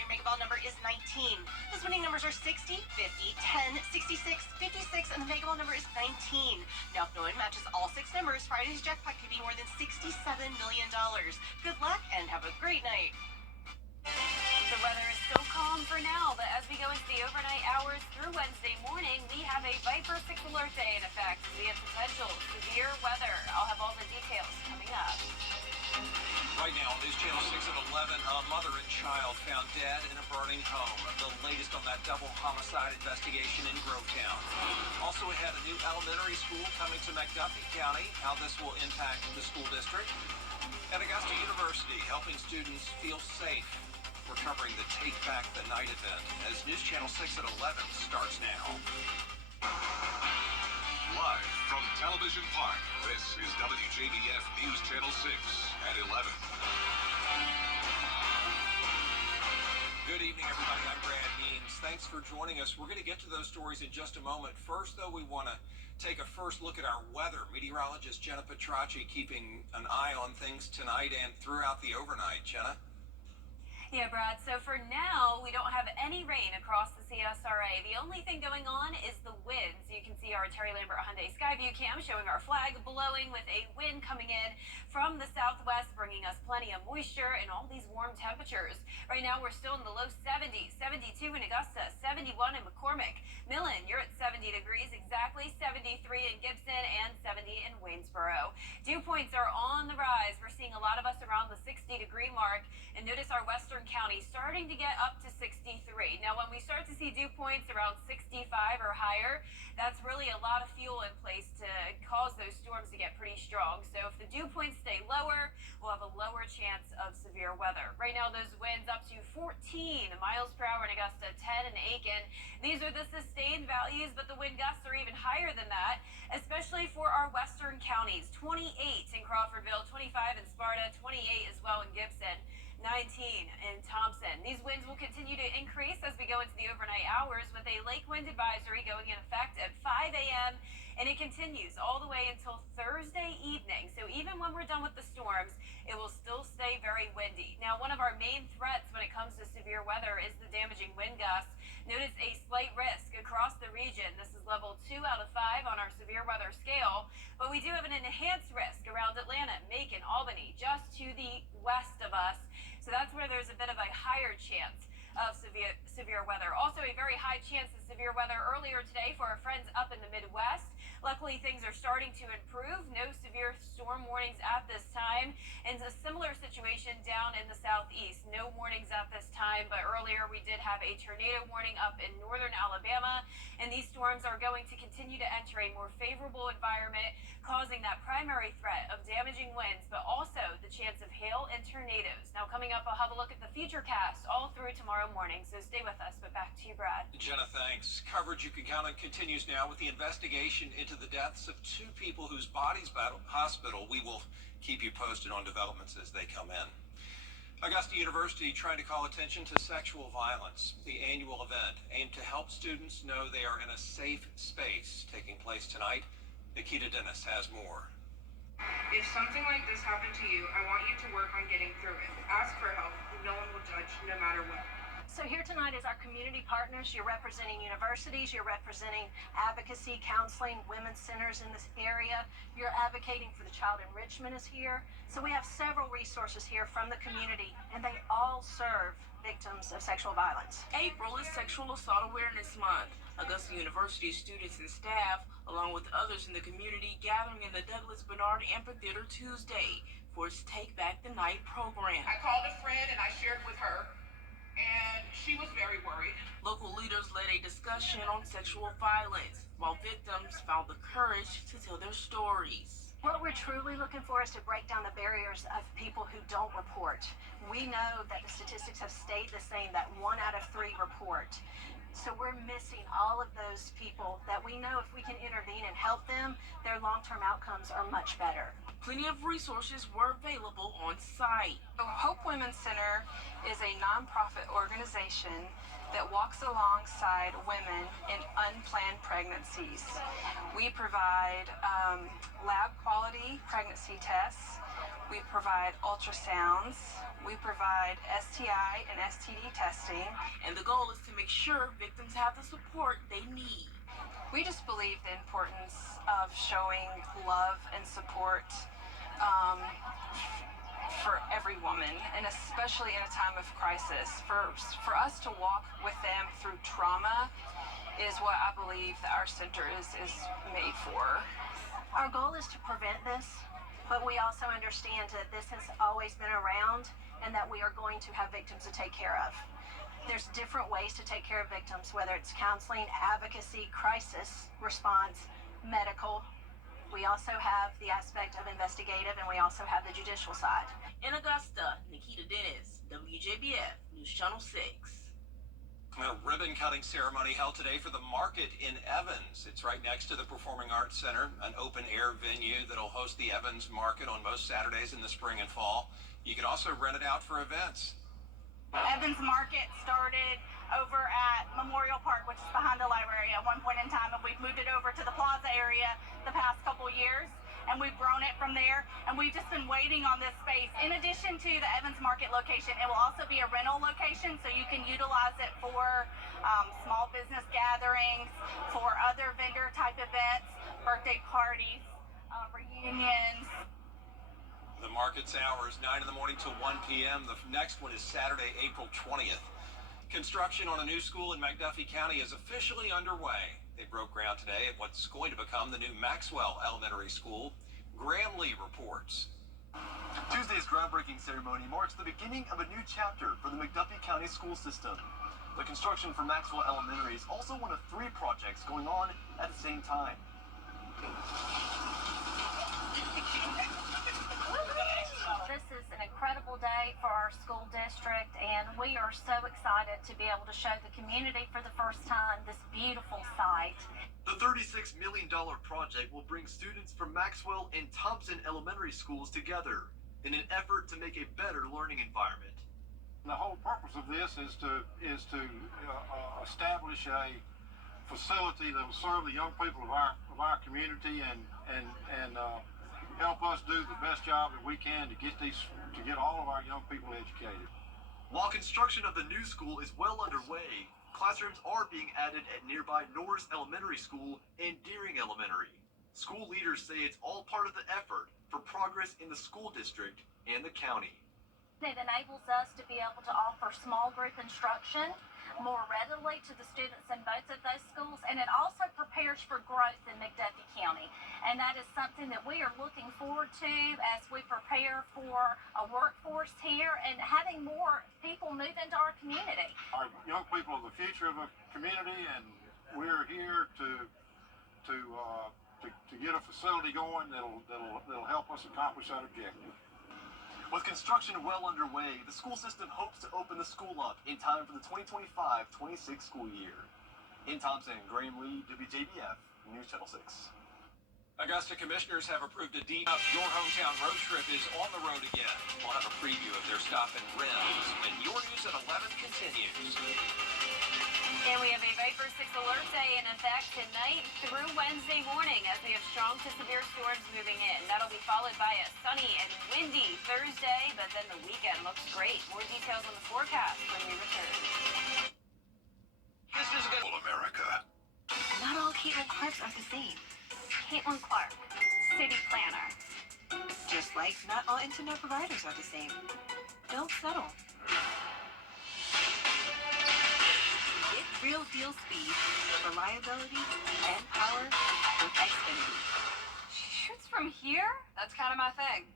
your Mega Ball number is 19. Those winning numbers are 60, 50, 10, 66, 56, and the Mega Ball number is 19. Now, if no one matches all 6 numbers, Friday's jackpot could be more than $67 million. Good luck and have a great night. The weather is still calm for now, but as we go into the overnight hours through Wednesday morning, we have a Viper 6 alert day in effect. We have potential severe weather. I'll have all the details coming up. Right now, News Channel 6 at 11, a mother and child found dead in a burning home. The latest on that double homicide investigation in Grovetown. Also ahead, a new elementary school coming to McDuffie County, how this will impact the school district. At Augusta University, helping students feel safe. We're covering the Take Back the Night event as News Channel 6 at 11 starts now. Live from Television Park, this is WJBF News Channel 6 at 11. Good evening, everybody. I'm Brad Means. Thanks for joining us. We're going to get to those stories in just a moment. First, though, we want to take a first look at our weather. Meteorologist Jenna Petracci keeping an eye on things tonight and throughout the overnight. Jenna? Yeah, Brad. So for now, we don't have any rain across the CSRA. The only thing going on is the winds. You can see our Terry Lambert Hyundai Skyview cam showing our flag blowing with a wind coming in from the southwest, bringing us plenty of moisture and all these warm temperatures. Right now, we're still in the low 70s, 72 in Augusta, 71 in McCormick. Millen, you're at 70 degrees exactly, 73 in Gibson, and 70 in Waynesboro. Dew points are on the rise. We're seeing a lot of us around the 60-degree mark, and notice our western county starting to get up to 63. Now, when we start to see dew points around 65 or higher, that's really a lot of fuel in place to cause those storms to get pretty strong. So if the dew points stay lower, we'll have a lower chance of severe weather. Right now, those winds up to 14 miles per hour in Augusta, 10 in Aiken. These are the sustained values, but the wind gusts are even higher than that, especially for our western counties. 28 in Crawfordville, 25 in Sparta, 28 as well in Gibson. 19 in Thompson. These winds will continue to increase as we go into the overnight hours with a lake wind advisory going in effect at 5 a.m. and it continues all the way until Thursday evening. So even when we're done with the storms, it will still stay very windy. Now, one of our main threats when it comes to severe weather is the damaging wind gusts. Notice a slight risk across the region. This is level 2 out of 5 on our severe weather scale, but we do have an enhanced risk around Atlanta, Macon, Albany, just to the west of us. So that's where there's a bit of a higher chance of severe weather. Also, a very high chance of severe weather earlier today for our friends up in the Midwest. Luckily, things are starting to improve. No severe storm warnings at this time. And a similar situation down in the southeast. No warnings at this time, but earlier we did have a tornado warning up in northern Alabama. And these storms are going to continue to enter a more favorable environment, causing that primary threat of damaging winds, but also the chance of hail and tornadoes. Now, coming up, I'll have a look at the futurecast all through tomorrow morning. So stay with us, but back to you, Brad. Jenna, thanks. Coverage you can count on continues now with the investigation into the deaths of 2 people whose bodies battled hospital. We will keep you posted on developments as they come in. Augusta University trying to call attention to sexual violence. The annual event aimed to help students know they are in a safe space, taking place tonight. Nikita Dennis has more. If something like this happened to you, I want you to work on getting through it. Ask for help. No one will judge, no matter what. So here tonight is our community partners. You're representing universities, you're representing advocacy, counseling, women's centers in this area. You're advocating for the child enrichment is here. So we have several resources here from the community, and they all serve victims of sexual violence. April is Sexual Assault Awareness Month. Augusta University students and staff, along with others in the community, gathering in the Douglas Bernard Amphitheater Tuesday for its Take Back the Night program. I called a friend and I shared with her, and she was very worried. Local leaders led a discussion on sexual violence, while victims found the courage to tell their stories. What we're truly looking for is to break down the barriers of people who don't report. We know that the statistics have stayed the same, that 1 out of 3 report. So we're missing all of those people that we know if we can intervene and help them, their long-term outcomes are much better. Plenty of resources were available on site. Hope Women's Center is a nonprofit organization that walks alongside women in unplanned pregnancies. We provide lab quality pregnancy tests. We provide ultrasounds. We provide STI and STD testing. And the goal is to make sure victims have the support they need. We just believe the importance of showing love and support for every woman, and especially in a time of crisis. For us to walk with them through trauma is what I believe that our center is made for. Our goal is to prevent this, but we also understand that this has always been around and that we are going to have victims to take care of. There's different ways to take care of victims, whether it's counseling, advocacy, crisis response, medical. We also have the aspect of investigative, and we also have the judicial side. In Augusta, Nikita Dennis, WJBF News Channel 6. A ribbon-cutting ceremony held today for the market in Evans. It's right next to the Performing Arts Center, an open-air venue that'll host the Evans Market on most Saturdays in the spring and fall. You can also rent it out for events. Evans Market started over at Memorial Park, which is behind the library at one point in time, and we've moved it over to the plaza area the past couple years, and we've grown it from there, and we've just been waiting on this space. In addition to the Evans Market location, it will also be a rental location, so you can utilize it for small business gatherings, for other vendor type events, birthday parties, reunions. The market's hours, 9 in the morning till 1 p.m. The next one is Saturday, April 20th. Construction on a new school in McDuffie County is officially underway. They broke ground today at what's going to become the new Maxwell Elementary School. Graham Lee reports. Tuesday's groundbreaking ceremony marks the beginning of a new chapter for the McDuffie County school system. The construction for Maxwell Elementary is also one of 3 projects going on at the same time. This is an incredible day for our school district, and we are so excited to be able to show the community for the first time this beautiful site. The $36 million project will bring students from Maxwell and Thompson elementary schools together in an effort to make a better learning environment. The whole purpose of this is to establish a facility that will serve the young people of our community and help us do the best job that we can to get all of our young people educated. While construction of the new school is well underway, classrooms are being added at nearby Norris Elementary School and Deering Elementary. School leaders say it's all part of the effort for progress in the school district and the county. It enables us to be able to offer small group instruction more readily to the students in both of those schools, and it also prepares for growth in McDuffie County. And that is something that we are looking forward to as we prepare for a workforce here and having more people move into our community. Our young people are the future of a community, and we're here to get a facility going that'll help us accomplish that objective. With construction well underway, the school system hopes to open the school up in time for the 2025-26 school year. In Thompson, Graham Lee, WJBF News Channel 6. Augusta commissioners have approved a deep Your Hometown Road Trip is on the road again. We'll have a preview of their stop in Rims when Your News at 11 continues. And we have a Viper 6 alert day in effect tonight through Wednesday morning as we have strong to severe storms moving in. That'll be followed by a sunny and windy Thursday, but then the weekend looks great. More details on the forecast when we return. This is good. America. Not all Caitlin Clarks are the same. Caitlin Clark, city planner. Just like not all internet providers are the same. Don't settle. Get real deal speed, reliability, and power with Xfinity. She shoots from here? That's kind of my thing.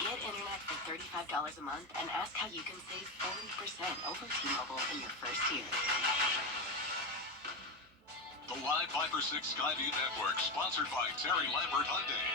Get internet for $35 a month and ask how you can save 40% over T-Mobile in your first year. The live Viper 6 Skyview Network, sponsored by Terry Lambert Hyundai.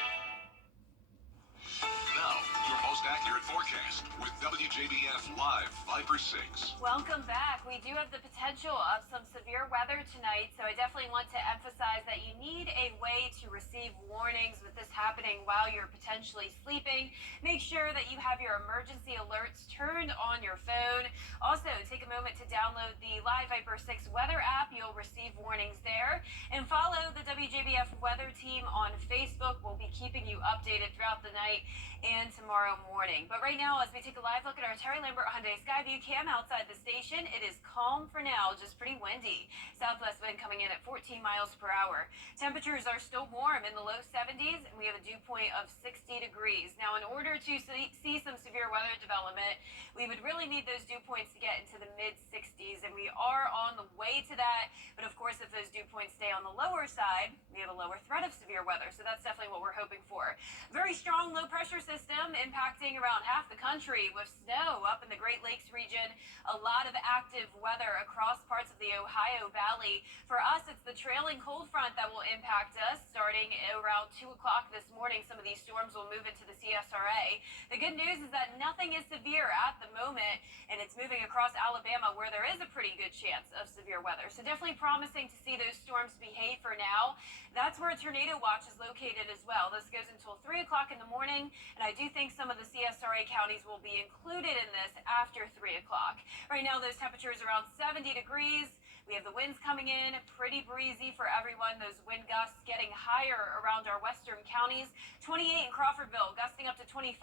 Now, your most accurate forecast with WJBF Live Viper 6. Welcome back. We do have the potential of some severe weather tonight, so I definitely want to emphasize that you need a way to receive warnings with this happening while you're potentially sleeping. Make sure that you have your emergency alerts turned on your phone. Also, take a moment moment to download the Live Viper 6 weather app. You'll receive warnings there. And follow the WJBF weather team on Facebook. We'll be keeping you updated throughout the night and tomorrow morning. But right now, as we take a live look at our Terry Lambert Hyundai Skyview cam outside the station, it is calm for now, just pretty windy. Southwest wind coming in at 14 miles per hour. Temperatures are still warm in the low 70s, and we have a dew point of 60 degrees. Now, in order to see some severe weather development, we would really need those dew points to get into the mid-60s, and we are on the way to that. But of course, if those dew points stay on the lower side, we have a lower threat of severe weather, so that's definitely what we're hoping for. Very strong low-pressure system impacting around half the country with snow up in the Great Lakes region. A lot of active weather across parts of the Ohio Valley. For us, it's the trailing cold front that will impact us starting around 2 o'clock this morning. Some of these storms will move into the CSRA. The good news is that nothing is severe at the moment, and it's moving across Alabama where there is a pretty good chance of severe weather. So definitely promising to see those storms behave for now. That's where a tornado watch is located as well. This goes until 3 o'clock in the morning, and I do think some of the CSRA counties will be included in this after 3 o'clock. Right now, those temperatures around 70 degrees. We have the winds coming in, pretty breezy for everyone. Those wind gusts getting higher around our western counties. 28 in Crawfordville, gusting up to 25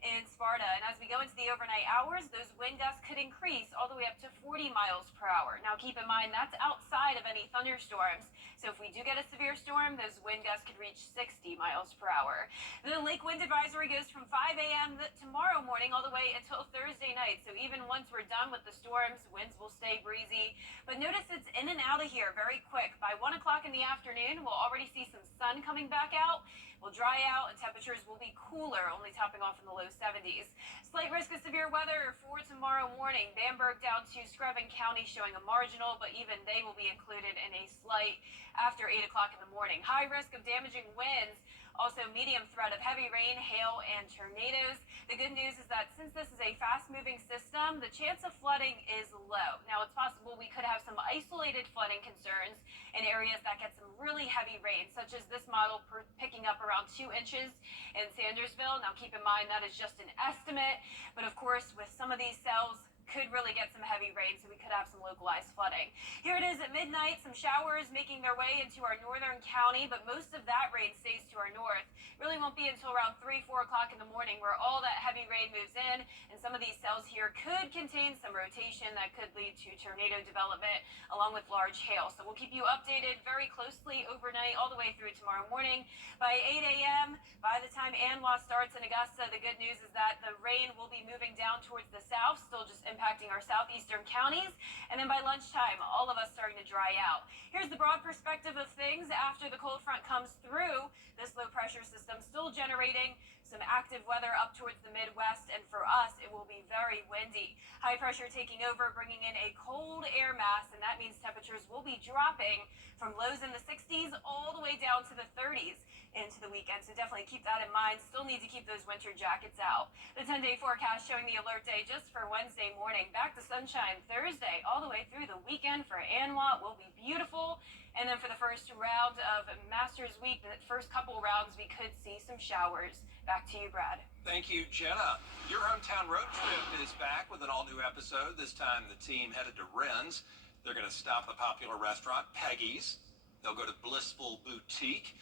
in Sparta. And as we go into the overnight hours, those wind gusts could increase all the way up to 40 miles per hour. Now, keep in mind, that's outside of any thunderstorms. So if we do get a severe storm, those wind gusts could reach 60 miles per hour. The lake wind advisory goes from 5 a.m. tomorrow morning all the way until Thursday night. So even once we're done with the storms, winds will stay breezy. But notice it's in and out of here very quick. By 1 o'clock in the afternoon, we'll already see some sun coming back out. Will dry out and temperatures will be cooler, only topping off in the low 70s. Slight risk of severe weather for tomorrow morning. Bamberg down to Screven County showing a marginal, but even they will be included in a slight after 8 o'clock in the morning. High risk of damaging winds. Also, medium threat of heavy rain, hail, and tornadoes. The good news is that since this is a fast-moving system, the chance of flooding is low. Now, it's possible we could have some isolated flooding concerns in areas that get some really heavy rain, such as this model picking up around 2 inches in Sandersville. Now, keep in mind that is just an estimate, but of course, with some of these cells, could really get some heavy rain, so we could have some localized flooding. Here it is at midnight, some showers making their way into our northern county, but most of that rain stays to our north. Really won't be until around 3, 4 o'clock in the morning where all that heavy rain moves in, and some of these cells here could contain some rotation that could lead to tornado development along with large hail. So we'll keep you updated very closely overnight all the way through tomorrow morning. By 8 a.m., by the time ANWA starts in Augusta, the good news is that the rain will be moving down towards the south, still just impacting our southeastern counties. And then by lunchtime, all of us starting to dry out. Here's the broad perspective of things after the cold front comes through. This low pressure system still generating some active weather up towards the Midwest, and for us, it will be very windy. High pressure taking over, bringing in a cold air mass, and that means temperatures will be dropping from lows in the 60s all the way down to the 30s into the weekend. So definitely keep that in mind. Still need to keep those winter jackets out. The 10-day forecast showing the alert day just for Wednesday morning. Back to sunshine Thursday all the way through the weekend for ANWA. It will be beautiful. And then for the first round of Masters Week, the first couple rounds, we could see some showers. Back to you, Brad. Thank you, Jenna. Your hometown road trip is back with an all-new episode. This time the team headed to Rennes. They're going to stop at the popular restaurant Peggy's. They'll go to Blissful Boutique,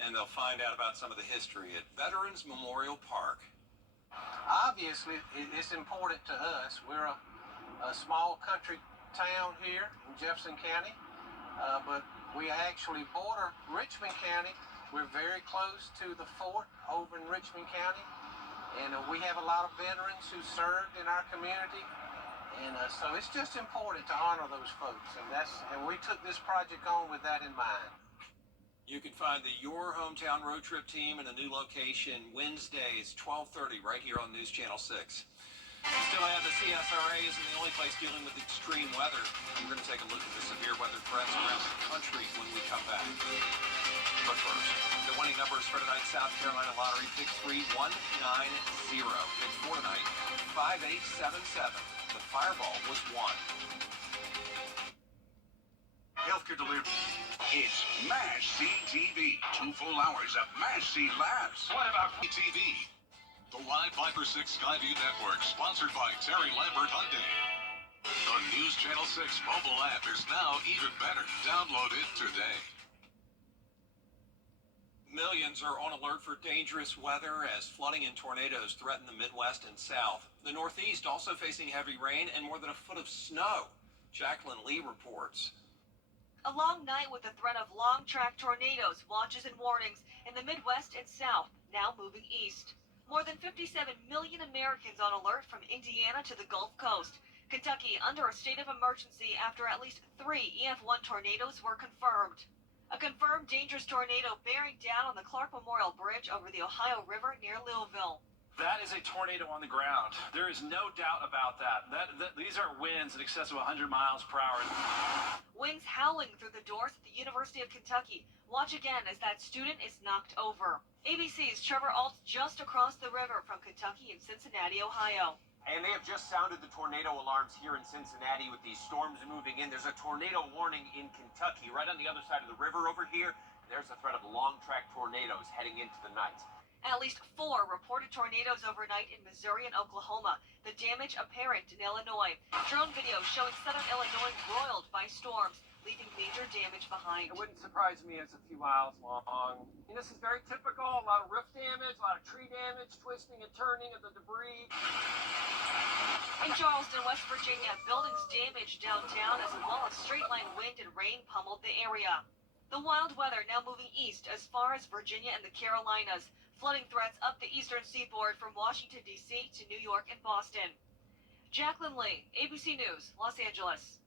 and they'll find out about some of the history at Veterans Memorial Park. Obviously, it's important to us. We're a small country town here in Jefferson County, but we actually border Richmond County. We're very close to the fort over in Richmond County, and we have a lot of veterans who served in our community, and so it's just important to honor those folks, and we took this project on with that in mind. You can find the Your Hometown Road Trip team in a new location Wednesdays, 12:30, right here on News Channel 6. Still ahead, the CSRA isn't the only place dealing with extreme weather. We're going to take a look at the severe weather threats around the country when we come back. But first, the winning numbers for tonight's South Carolina Lottery, pick 3190. Pick 4 tonight, 5877. The Fireball was 1. Healthcare delivery. It's MASH CTV. 2 full hours of MASH C laughs. What about TV? The Live Viper 6 Skyview Network, sponsored by Terry Lambert Hyundai. The Channel 6 mobile app is now even better. Download it today. Millions are on alert for dangerous weather as flooding and tornadoes threaten the Midwest and South. The Northeast also facing heavy rain and more than a foot of snow. Jacqueline Lee reports. A long night with the threat of long-track tornadoes, watches and warnings in the Midwest and South, now moving east. More than 57 million Americans on alert from Indiana to the Gulf Coast. Kentucky under a state of emergency after at least 3 EF1 tornadoes were confirmed. A confirmed dangerous tornado bearing down on the Clark Memorial Bridge over the Ohio River near Louisville. That is a tornado on the ground. There is no doubt about that. These are winds in excess of 100 miles per hour. Winds howling through the doors at the University of Kentucky. Watch again as that student is knocked over. ABC's Trevor Alt just across the river from Kentucky in Cincinnati, Ohio. And they have just sounded the tornado alarms here in Cincinnati with these storms moving in. There's a tornado warning in Kentucky right on the other side of the river over here. There's a threat of long-track tornadoes heading into the night. At least 4 reported tornadoes overnight in Missouri and Oklahoma. The damage apparent in Illinois. Drone video showing southern Illinois roiled by storms, leaving major damage behind. It wouldn't surprise me it's a few miles long. And this is very typical. A lot of roof damage, a lot of tree damage, twisting and turning of the debris. In Charleston, West Virginia, buildings damaged downtown as well as straight-line wind and rain pummeled the area. The wild weather now moving east as far as Virginia and the Carolinas. Flooding threats up the eastern seaboard from Washington, D.C. to New York and Boston. Jacqueline Lee, ABC News, Los Angeles.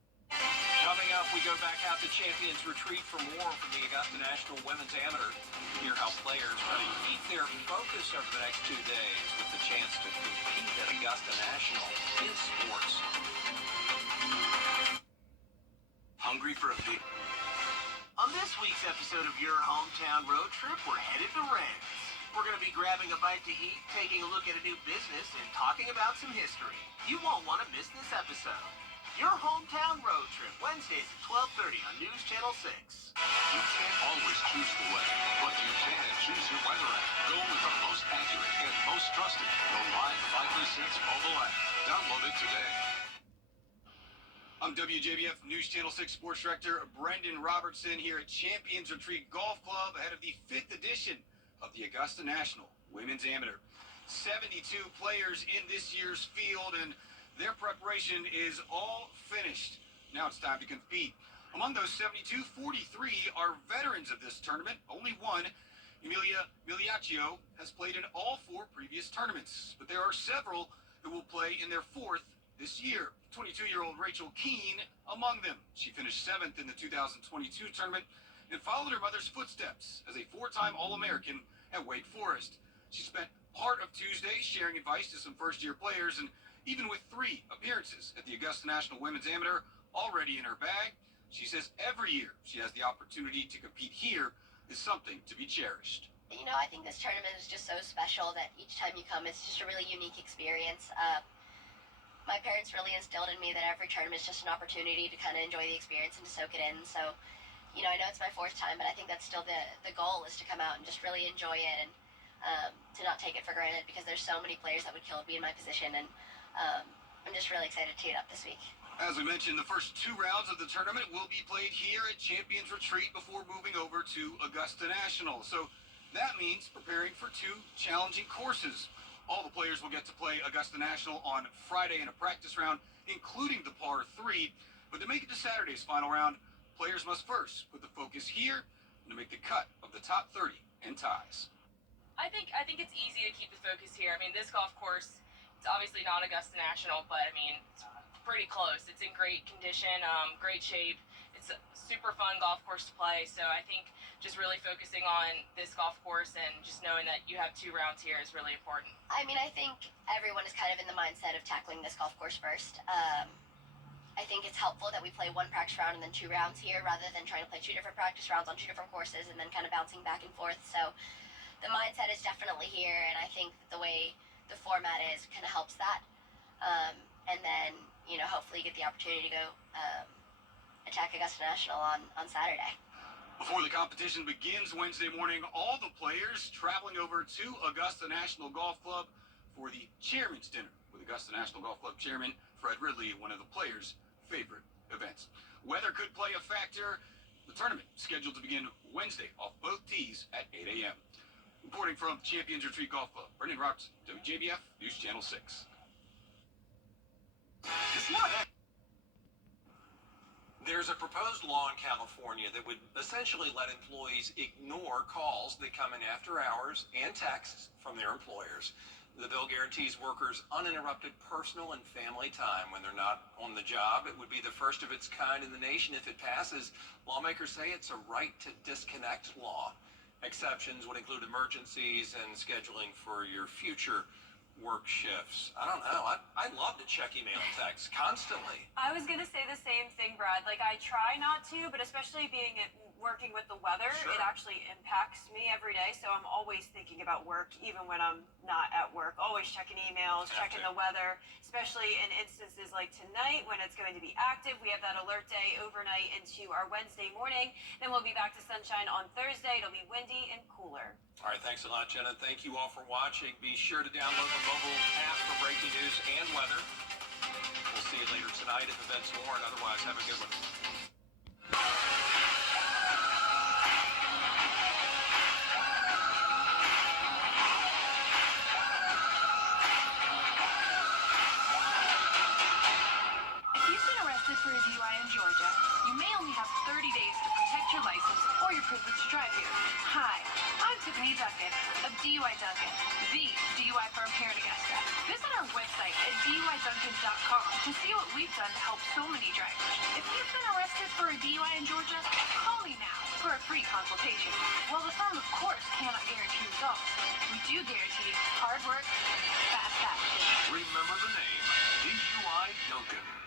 Coming up, we go back out to Champions Retreat for more from the Augusta National Women's Amateur. Hear how players really keep their focus over the next 2 days with the chance to compete at Augusta National in sports. Hungry for a big... On this week's episode of Your Hometown Road Trip, we're headed to Ren's. We're going to be grabbing a bite to eat, taking a look at a new business, and talking about some history. You won't want to miss this episode. Your Hometown Road Trip, Wednesdays at 12:30 on News Channel 6. You can't always choose the weather, but you can choose your weather app. Go with the most accurate and most trusted, the Live 536 mobile app. Download it today. I'm WJBF News Channel 6 Sports Director Brendan Robertson here at Champions Retreat Golf Club ahead of the 5th edition of the Augusta National Women's Amateur. 72 players in this year's field, and their preparation is all finished. Now it's time to compete. Among those 72, 43 are veterans of this tournament. Only one, Emilia Miliaccio, has played in all 4 previous tournaments, but there are several who will play in their 4th this year. 22-year-old Rachel Keene among them. She finished 7th in the 2022 tournament and followed her mother's footsteps as a 4-time All-American at Wake Forest. She spent part of Tuesday sharing advice to some first-year players, and even with 3 appearances at the Augusta National Women's Amateur already in her bag, she says every year she has the opportunity to compete here is something to be cherished. You know, I think this tournament is just so special that each time you come, it's just a really unique experience. My parents really instilled in me that every tournament is just an opportunity to kind of enjoy the experience and to soak it in. So, you know, I know it's my 4th time, but I think that's still the goal, is to come out and just really enjoy it and to not take it for granted, because there's so many players that would kill to be in my position, and I'm just really excited to tee it up this week. As we mentioned, the first 2 rounds of the tournament will be played here at Champions Retreat before moving over to Augusta National. So that means preparing for 2 challenging courses. All the players will get to play Augusta National on Friday in a practice round, including the par 3. But to make it to Saturday's final round, players must first put the focus here and to make the cut of the top 30 and ties. I think it's easy to keep the focus here. I mean, this golf course, it's obviously not Augusta National, but I mean, it's pretty close. It's in great condition, great shape. It's a super fun golf course to play. So I think just really focusing on this golf course and just knowing that you have 2 rounds here is really important. I mean, I think everyone is kind of in the mindset of tackling this golf course first. I think it's helpful that we play 1 practice round and then 2 rounds here, rather than trying to play 2 different practice rounds on 2 different courses and then kind of bouncing back and forth. So the mindset is definitely here, and I think the way the format is kind of helps that. And then, you know, hopefully get the opportunity to go attack Augusta National on Saturday. Before the competition begins Wednesday morning, all the players traveling over to Augusta National Golf Club for the Chairman's Dinner with Augusta National Golf Club Chairman Fred Ridley, one of the players' favorite events. Weather could play a factor. The tournament scheduled to begin Wednesday off both tees at 8 a.m. Reporting from Champions Retreat Golf Club, Brendan Roberts, WJBF News Channel 6. There's a proposed law in California that would essentially let employees ignore calls that come in after hours and texts from their employers. The bill guarantees workers uninterrupted personal and family time when they're not on the job. It would be the first of its kind in the nation if it passes. Lawmakers say it's a right to disconnect law. Exceptions would include emergencies and scheduling for your future work shifts. I don't know. I love to check email and text constantly. I was going to say the same thing, Brad. Like, I try not to, but especially working with the weather, it actually impacts me every day. So I'm always thinking about work, even when I'm not at work. Always checking emails, checking the weather, especially in instances like tonight when it's going to be active. We have that alert day overnight into our Wednesday morning. Then we'll be back to sunshine on Thursday. It'll be windy and cooler. All right, thanks a lot, Jenna. Thank you all for watching. Be sure to download the mobile app for breaking news and weather. We'll see you later tonight if events warrant. Otherwise, have a good one. If you've been arrested for a DUI in Georgia, you may only have 30 days to protect your license or your privilege to drive here. Hi, I'm Tiffany Duncan of DUI Duncan, the DUI firm here in Augusta. Visit our website at DUIDuncan.com to see what we've done to help so many drivers. If you've been arrested for a DUI in Georgia, call me now for a free consultation. While the firm, of course, cannot guarantee results, we do guarantee hard work, fast action. Remember the name, DUI Duncan.